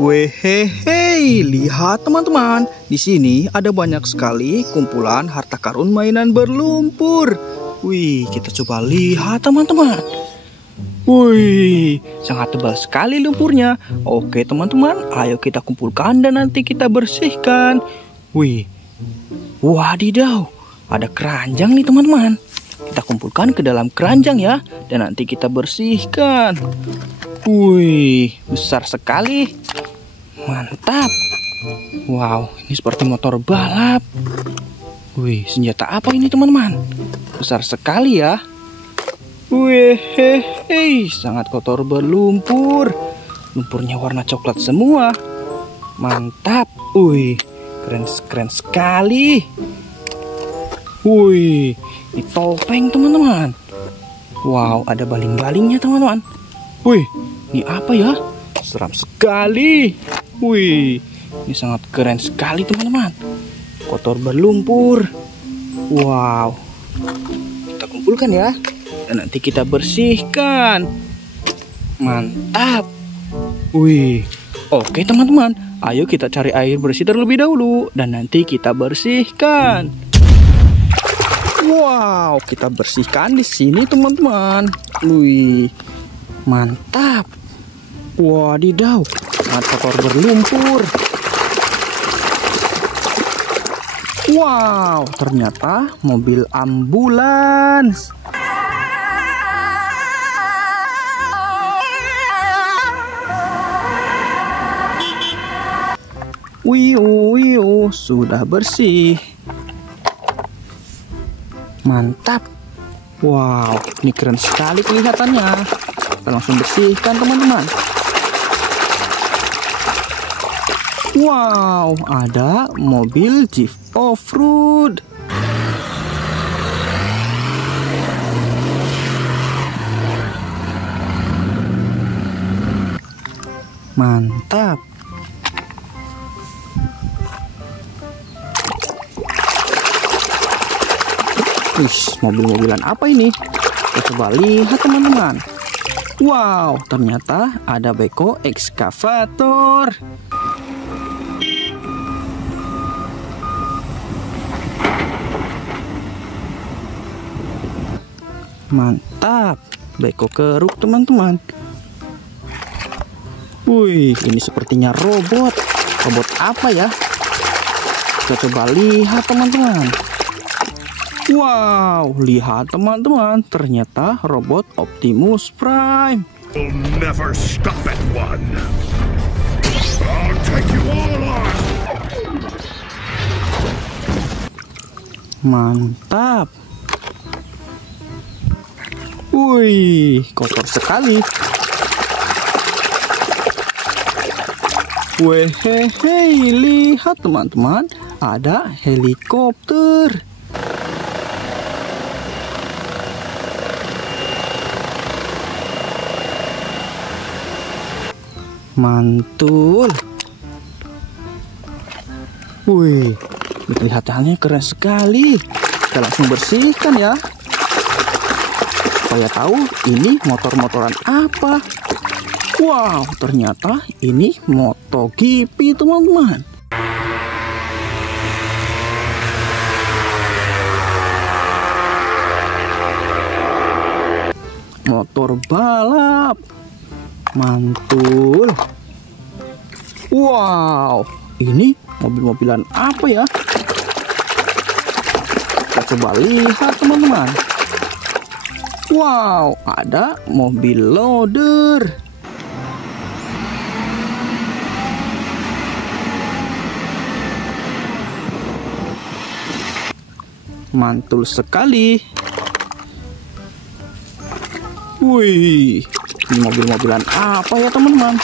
Wehehe, lihat teman-teman, di sini ada banyak sekali kumpulan harta karun mainan berlumpur. Wih, kita coba lihat teman-teman. Wih, sangat tebal sekali lumpurnya. Oke teman-teman, ayo kita kumpulkan dan nanti kita bersihkan. Wih, wadidaw, ada keranjang nih teman-teman. Kita kumpulkan ke dalam keranjang ya, dan nanti kita bersihkan. Wih, besar sekali. Mantap. Wow, ini seperti motor balap. Wih, senjata apa ini teman-teman? Besar sekali ya. Wih, sangat kotor berlumpur. Lumpurnya warna coklat semua. Mantap. Wih, keren sekali. Wih, ini topeng teman-teman. Wow, ada baling-balingnya teman-teman. Wih, ini apa ya? Seram sekali. Wih, ini sangat keren sekali teman-teman. Kotor berlumpur. Wow, kita kumpulkan ya, dan nanti kita bersihkan. Mantap. Wih, oke teman-teman, ayo kita cari air bersih terlebih dahulu, dan nanti kita bersihkan. Wow, kita bersihkan di sini teman-teman. Wih, mantap. Wadidaw, sangat kotor berlumpur. Wow, ternyata mobil ambulans. Wiu, sudah bersih. Mantap. Wow, ini keren sekali kelihatannya. Kita langsung bersihkan teman-teman. Wow, ada mobil Jeep off-road. Mantap. Mobil-mobilan apa ini? Kita coba lihat teman-teman. Wow, ternyata ada beko ekskavator. Mantap, beko keruk teman-teman. Wih, ini sepertinya robot. Robot apa ya? Kita coba lihat teman-teman. Wow, lihat teman-teman, ternyata robot Optimus Prime. You'll never stop at one. I'll take you all on. Mantap. Wih, kotor sekali. Wehehe, lihat teman-teman, ada helikopter. Mantul. Wih, kelihatannya keren sekali. Kita langsung bersihkan ya, supaya tahu ini motor-motoran apa. Wow, ternyata ini MotoGP teman-teman. Motor balap. Mantul. Wow, ini mobil-mobilan apa ya? Kita coba lihat teman-teman. Wow, ada mobil loader. Mantul sekali. Wih, ini mobil-mobilan apa ya teman-teman?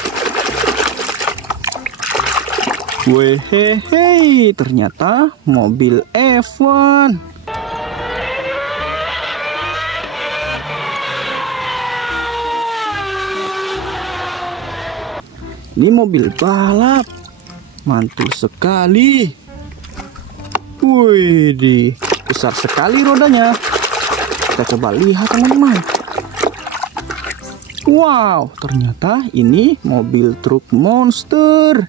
Wehehe, ternyata mobil F1. Ini mobil balap. Mantul sekali. Wih, besar sekali rodanya. Kita coba lihat teman-teman. Wow, ternyata ini mobil truk monster.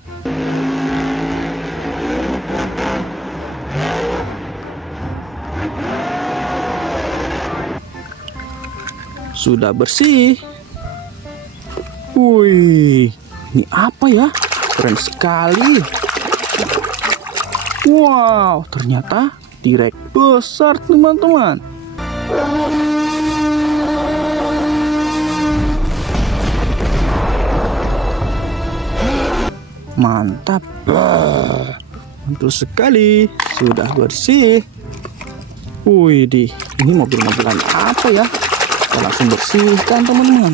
Sudah bersih. Wih, ini apa ya? Keren sekali. Wow, ternyata T-Rex besar, teman-teman. Mantap. Mantul sekali. Sudah bersih. Wih, ini mobil-mobilan apa ya? Kita langsung bersihkan, teman-teman.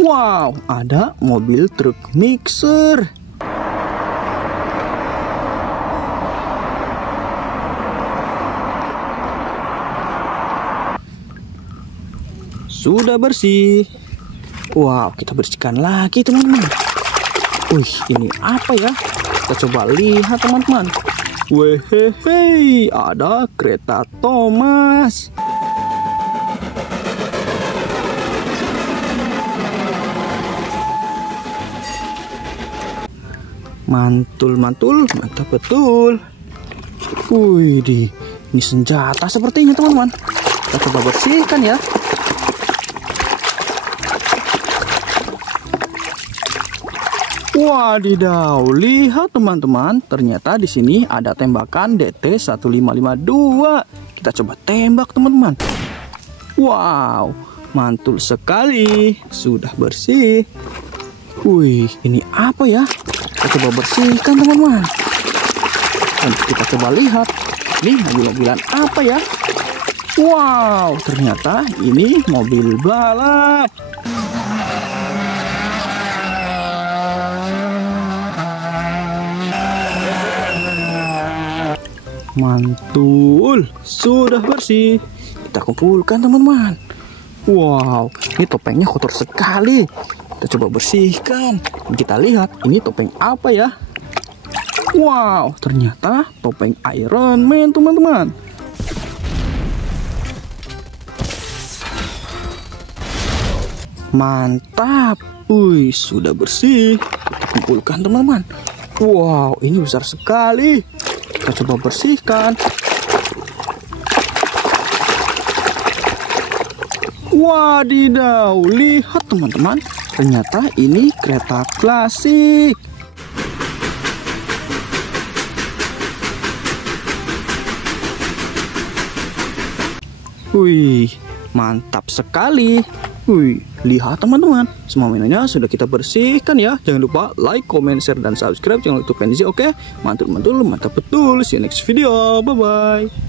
Wow, ada mobil truk mixer. Sudah bersih. Wow, kita bersihkan lagi, teman-teman. Wih, ini apa ya? Kita coba lihat, teman-teman. Wehehe, ada kereta Thomas. Mantul-mantul, mantap betul. Wih, ini senjata sepertinya, teman-teman. Kita coba bersihkan ya. Wadidaw, lihat teman-teman, ternyata di sini ada tembakan DT1552. Kita coba tembak, teman-teman. Wow, mantul sekali. Sudah bersih. Wih, ini apa ya? Kita coba bersihkan, teman-teman. Dan kita coba lihat, ini mobil-mobilan apa ya? Wow, ternyata ini mobil balap. Mantul, sudah bersih. Kita kumpulkan, teman-teman. Wow, ini topengnya kotor sekali. Kita coba bersihkan. Kita lihat, ini topeng apa ya? Wow, ternyata topeng Iron Man, teman-teman. Mantap. Wih, sudah bersih. Kita kumpulkan, teman-teman. Wow, ini besar sekali. Kita coba bersihkan. Wadidaw, lihat teman-teman, ternyata ini kereta klasik. Wih, mantap sekali. Wih, lihat teman-teman, semua menunya sudah kita bersihkan ya. Jangan lupa like, comment, share, dan subscribe channel YouTube Kenzi. Oke, mantul, mantap betul. See you next video. Bye-bye.